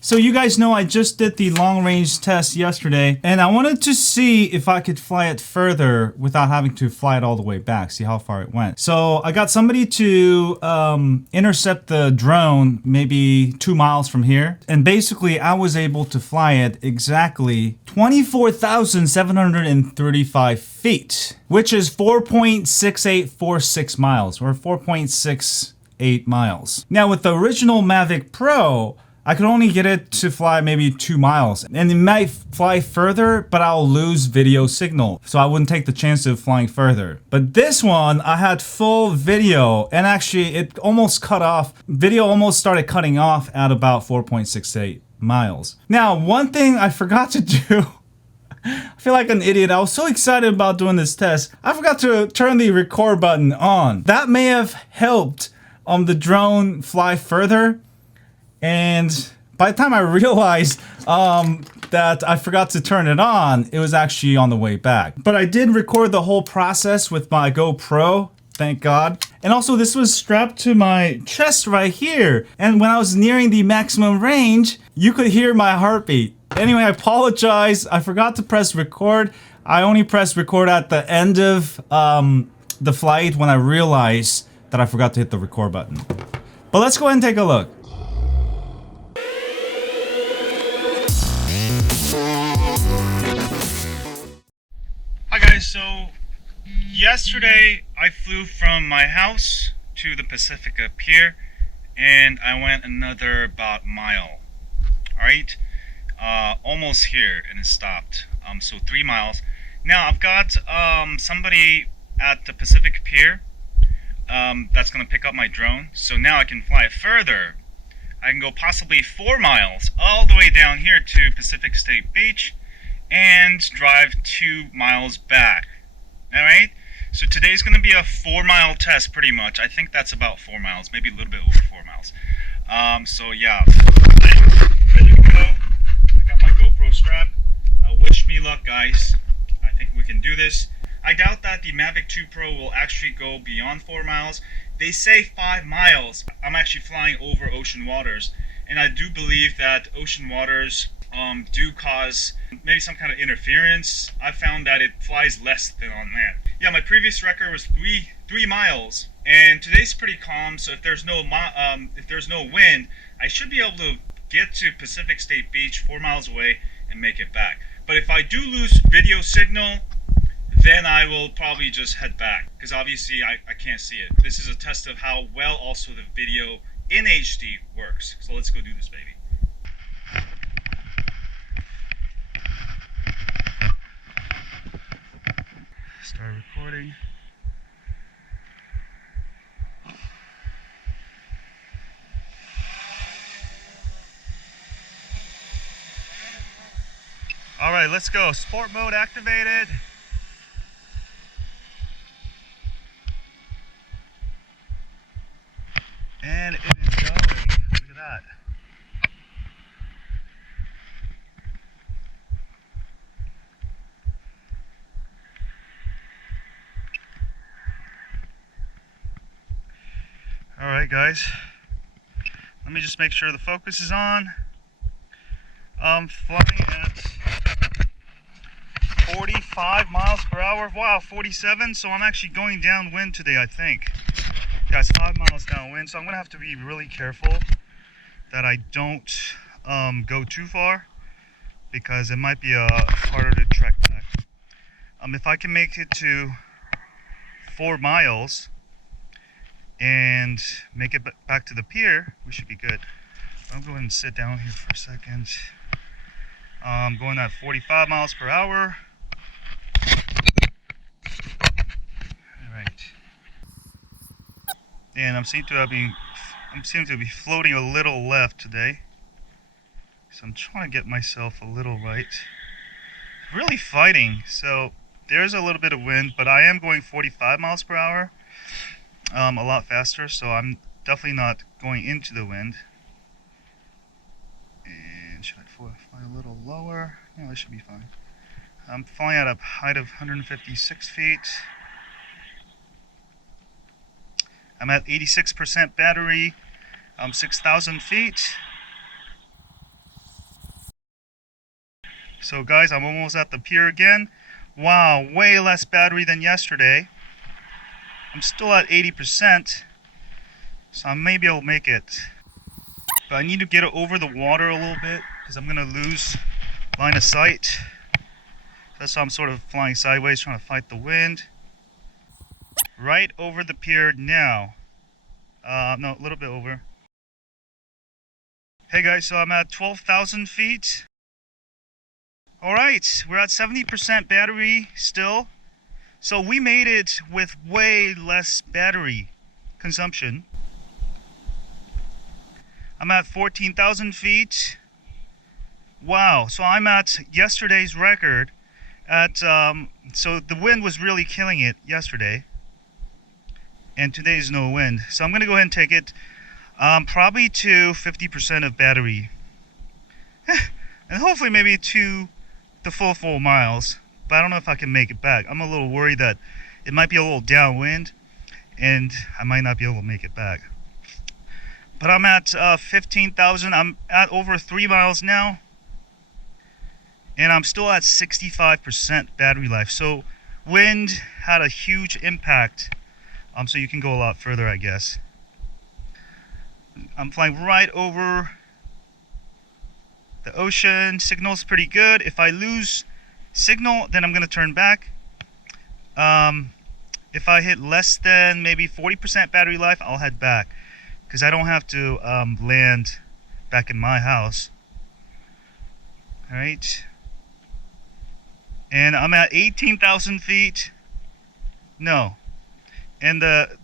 So you guys know I just did the long range test yesterday, and I wanted to see if I could fly it further without having to fly it all the way back, see how far it went. So I got somebody to intercept the drone maybe 2 miles from here, and basically I was able to fly it exactly 24,735 feet, which is 4.6846 miles, or 4.68 miles. Now with the original Mavic Pro, I could only get it to fly maybe 2 miles, and it might fly further, but I'll lose video signal, so I wouldn't take the chance of flying further. But this one, I had full video, and actually it almost cut off. Video almost started cutting off at about 4.68 miles. Now, one thing I forgot to do, I feel like an idiot. I was so excited about doing this test, I forgot to turn the record button on. That may have helped the drone fly further. And by the time I realized that I forgot to turn it on, it was actually on the way back. But I did record the whole process with my GoPro, thank God. And also this was strapped to my chest right here. And when I was nearing the maximum range, you could hear my heartbeat. Anyway, I apologize. I forgot to press record. I only pressed record at the end of the flight when I realized that I forgot to hit the record button. But let's go ahead and take a look. So yesterday I flew from my house to the Pacifica Pier, and I went another about mile. Alright, almost here, and it stopped. So 3 miles. Now I've got somebody at the Pacifica Pier that's gonna pick up my drone, so now I can fly it further. I can go possibly 4 miles all the way down here to Pacific State Beach and drive 2 miles back. Alright, so today's going to be a 4-mile test pretty much. I think that's about 4 miles, maybe a little bit over 4 miles. So yeah, ready to go. I got my GoPro strap. Wish me luck, guys. I think we can do this. I doubt that the Mavic 2 Pro will actually go beyond 4 miles. They say 5 miles. I'm actually flying over ocean waters, and I do believe that ocean waters do cause maybe some kind of interference. I found that it flies less than on land. Yeah, my previous record was three miles, and today's pretty calm. So if there's no wind, I should be able to get to Pacific State Beach 4 miles away and make it back. But if I do lose video signal, then I will probably just head back, because obviously I can't see it. This is a test of how well also the video in HD works. So let's go do this, baby. Start recording. All right, let's go. Sport mode activated. And it is going. Look at that. Alright guys, let me just make sure the focus is on. I'm flying at 45 miles per hour. Wow, 47, so I'm actually going downwind today, I think. Guys, 5 miles downwind, so I'm going to have to be really careful that I don't go too far, because it might be harder to track back. If I can make it to 4 miles, and make it back to the pier, we should be good. I'll go ahead and sit down here for a second. I'm going at 45 miles per hour. Alright. And I'm seem to be floating a little left today. So I'm trying to get myself a little right. Really fighting. So there's a little bit of wind, but I am going 45 miles per hour. A lot faster, so I'm definitely not going into the wind. And should I fly a little lower? No, this should be fine. I'm flying at a height of 156 feet. I'm at 86% battery. 6,000 feet. So guys, I'm almost at the pier again. Wow, way less battery than yesterday. I'm still at 80%, so maybe I'll make it. But I need to get it over the water a little bit because I'm gonna lose line of sight. That's why I'm sort of flying sideways, trying to fight the wind. Right over the pier now. No, a little bit over. Hey guys, so I'm at 12,000 feet. Alright, we're at 70% battery still. So we made it with way less battery consumption. I'm at 14,000 feet. Wow, so I'm at yesterday's record at, so the wind was really killing it yesterday. And today's no wind. So I'm gonna go ahead and take it probably to 50% of battery. And hopefully maybe to the full miles. But I don't know if I can make it back. I'm a little worried that it might be a little downwind and I might not be able to make it back. But I'm at 15,000. I'm at over 3 miles now. And I'm still at 65% battery life. So wind had a huge impact. So you can go a lot further, I guess. I'm flying right over the ocean. Signal's pretty good. If I lose signal, then I'm going to turn back. If I hit less than maybe 40% battery life, I'll head back because I don't have to land back in my house. All right. And I'm at 18,000 feet. No. And the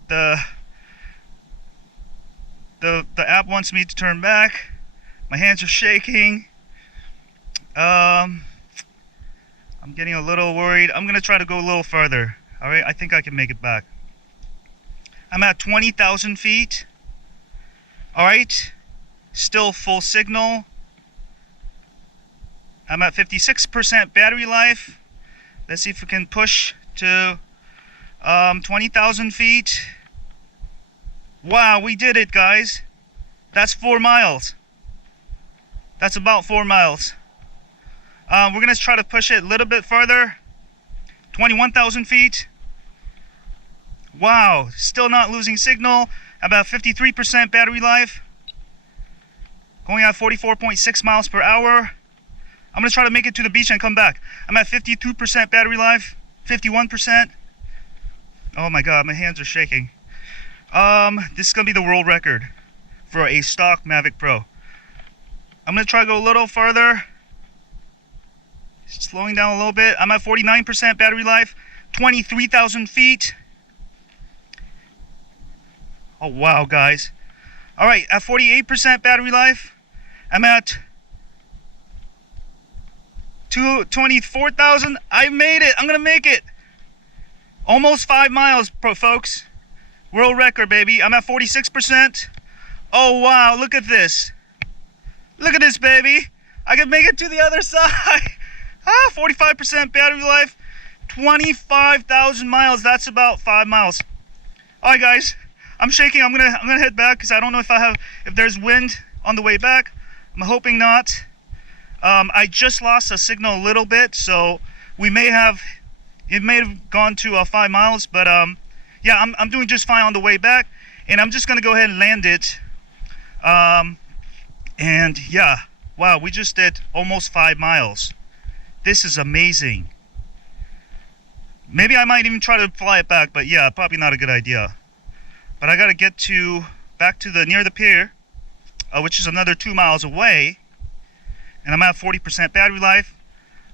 app wants me to turn back. My hands are shaking. I'm getting a little worried. I'm gonna try to go a little further. All right, I think I can make it back. I'm at 20,000 feet. All right, still full signal. I'm at 56% battery life. Let's see if we can push to 20,000 feet. Wow, we did it, guys. That's 4 miles. That's about 4 miles. We're gonna try to push it a little bit further. 21,000 feet. Wow, still not losing signal. About 53% battery life. Going at 44.6 miles per hour. I'm gonna try to make it to the beach and come back. I'm at 52% battery life. 51%. Oh my god, my hands are shaking. This is gonna be the world record for a stock Mavic Pro. I'm gonna try to go a little further. Slowing down a little bit. I'm at 49% battery life. 23,000 feet. Oh wow, guys. All right, at 48% battery life, I'm at 24,000. I made it. I'm gonna make it. Almost 5 miles, folks. World record, baby. I'm at 46%. Oh wow, look at this. Look at this, baby. I can make it to the other side. 45% battery life. 25,000 miles. That's about 5 miles. All right, guys. I'm shaking. I'm gonna head back because I don't know if there's wind on the way back. I'm hoping not. I just lost a signal a little bit, so it may have gone to 5 miles, but yeah, I'm doing just fine on the way back, and I'm just gonna go ahead and land it. And yeah, wow, we just did almost 5 miles. This is amazing. Maybe I might even try to fly it back, but yeah, probably not a good idea. But I gotta get back to near the pier, which is another 2 miles away, and I'm at 40% battery life.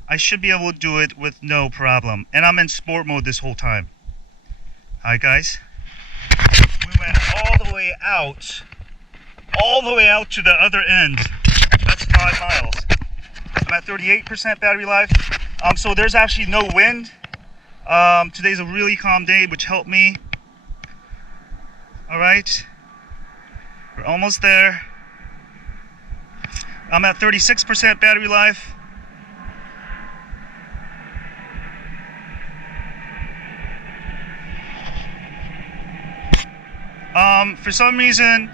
I should be able to do it with no problem, and I'm in sport mode this whole time. All right, guys. We went all the way out to the other end. That's 5 miles. I'm at 38% battery life. So there's actually no wind. Today's a really calm day, which helped me. All right, we're almost there. I'm at 36% battery life. For some reason,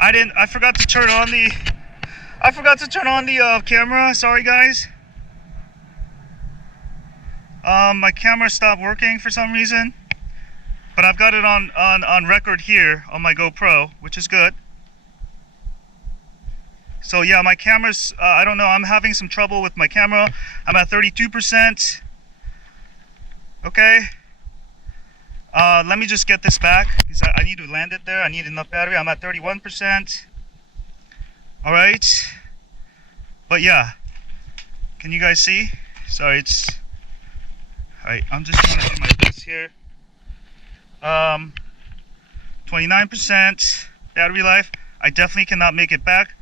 I forgot to turn on the camera. Sorry, guys. My camera stopped working for some reason, but I've got it on record here on my GoPro, which is good. So yeah, my camera's, I don't know, I'm having some trouble with my camera. I'm at 32%. Okay. Let me just get this back, because I need to land it there. I need enough battery. I'm at 31%. Alright. But yeah. Can you guys see? Sorry, it's... Alright, I'm just trying to do my best here. 29% battery life. I definitely cannot make it back,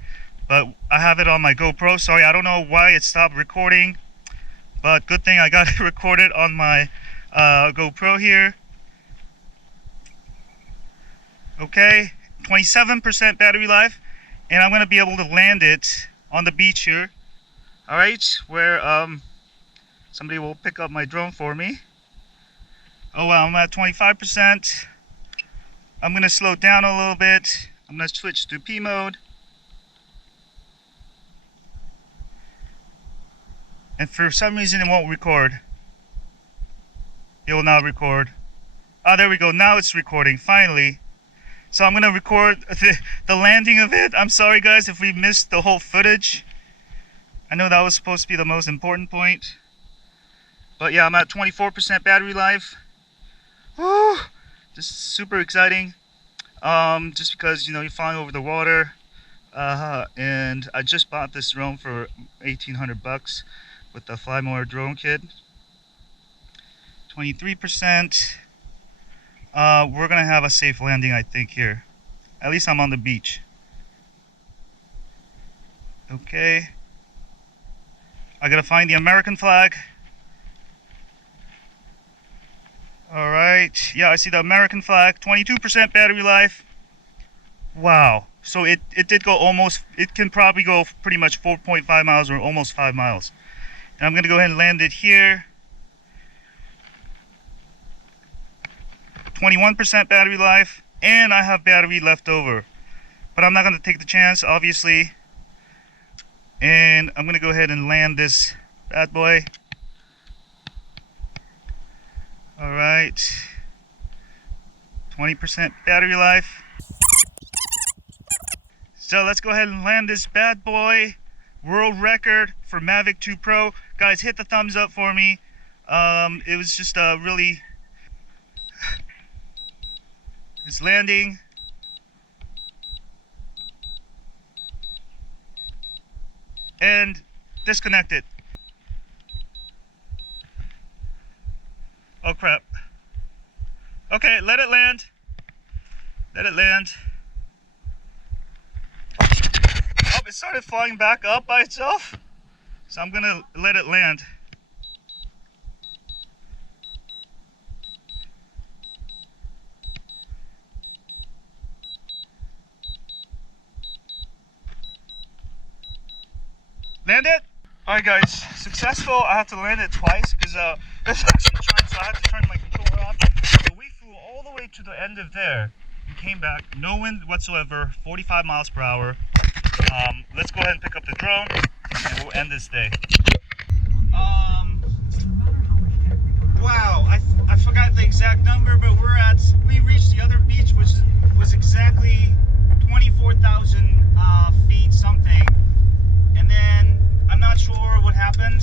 but I have it on my GoPro. Sorry, I don't know why it stopped recording, but good thing I got it recorded on my GoPro here. Okay, 27% battery life, and I'm going to be able to land it on the beach here. Alright, where somebody will pick up my drone for me. Oh wow, I'm at 25%. I'm going to slow down a little bit. I'm going to switch to P mode. And for some reason it won't record. It will not record. Ah, there we go. Now it's recording, finally. So I'm going to record the landing of it. I'm sorry guys if we missed the whole footage. I know that was supposed to be the most important point. But yeah, I'm at 24% battery life. Woo! Just super exciting. Just because, you know, you're flying over the water. And I just bought this drone for 1,800 bucks with the Fly More drone kit. 23%. We're gonna have a safe landing, I think, here. At least I'm on the beach. Okay. I gotta find the American flag. Alright. Yeah, I see the American flag. 22% battery life. Wow. So it did go almost, it can probably go pretty much 4.5 miles or almost 5 miles. And I'm gonna go ahead and land it here. 21% battery life, and I have battery left over, but I'm not going to take the chance, obviously, and I'm going to go ahead and land this bad boy. Alright, 20% battery life. So let's go ahead and land this bad boy. World record for Mavic 2 Pro. Guys, hit the thumbs up for me. It was just a really... It's landing. And disconnected. Oh crap. Okay, let it land. Let it land. Oh, it started flying back up by itself. So I'm gonna let it land. Land it! Alright guys, successful. I have to land it twice because it's actually trying, so I have to turn my controller off. So we flew all the way to the end of there and came back, no wind whatsoever, 45 miles per hour. Let's go ahead and pick up the drone and we'll end this day. Wow, I forgot the exact number, but we reached the other beach, which was exactly 24,000 feet something. And then I'm not sure what happened.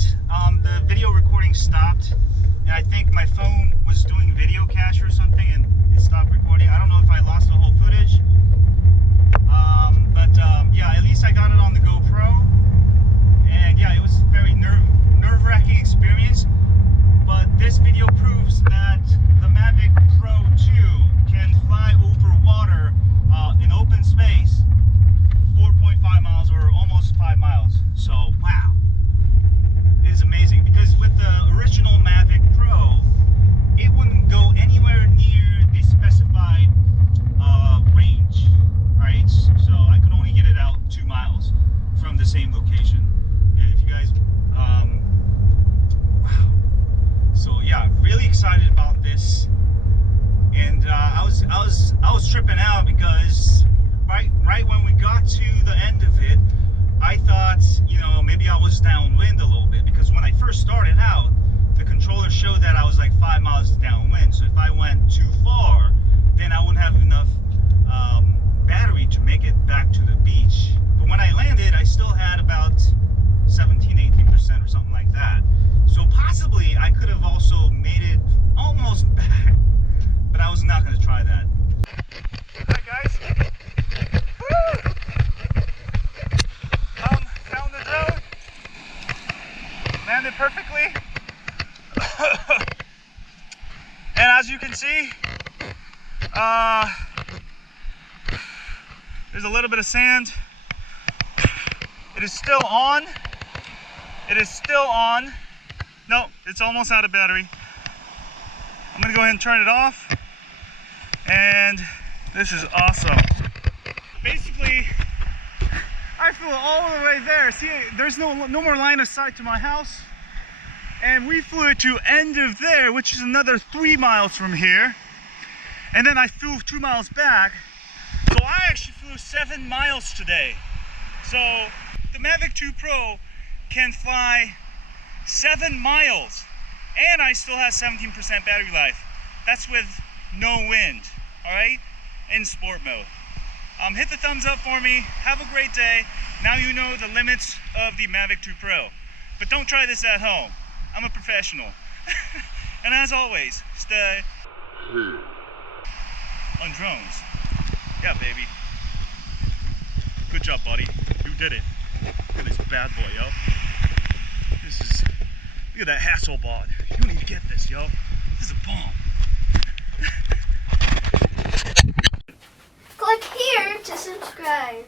The video recording stopped, and I think my phone was doing video cache or something, and it stopped recording. I don't know if I lost the whole footage, but yeah, at least I got it on the GoPro, and yeah, it was a very nerve-wracking experience. But this video proves that the Mavic Pro 2 can fly over water in open space 4.5 miles or almost 5 miles. So wow, it is amazing, because with the original Mavic Pro it wouldn't go anywhere near the specified range, right? So I could only get it out 2 miles from the same location. And if you guys wow, so yeah, really excited about this. And I was tripping out because right when we got to the end of it, I thought, you know, maybe I was downwind a little bit, because when I first started out, the controller showed landed perfectly. And as you can see, there's a little bit of sand. It is still on. It is still on. No, it's almost out of battery. I'm gonna go ahead and turn it off. And this is awesome. Basically, I flew all the way there. See, there's no more line of sight to my house. And we flew to end of there, which is another 3 miles from here. And then I flew 2 miles back. So I actually flew 7 miles today. So the Mavic 2 Pro can fly 7 miles. And I still have 17% battery life. That's with no wind, all right? In sport mode. Hit the thumbs up for me. Have a great day. Now you know the limits of the Mavic 2 Pro. But don't try this at home. I'm a professional. And as always, stay on drones. Yeah, baby. Good job, buddy. You did it. Look at this bad boy, yo. Look at that Hasselblad. You don't even get this, yo. This is a bomb. Click here to subscribe.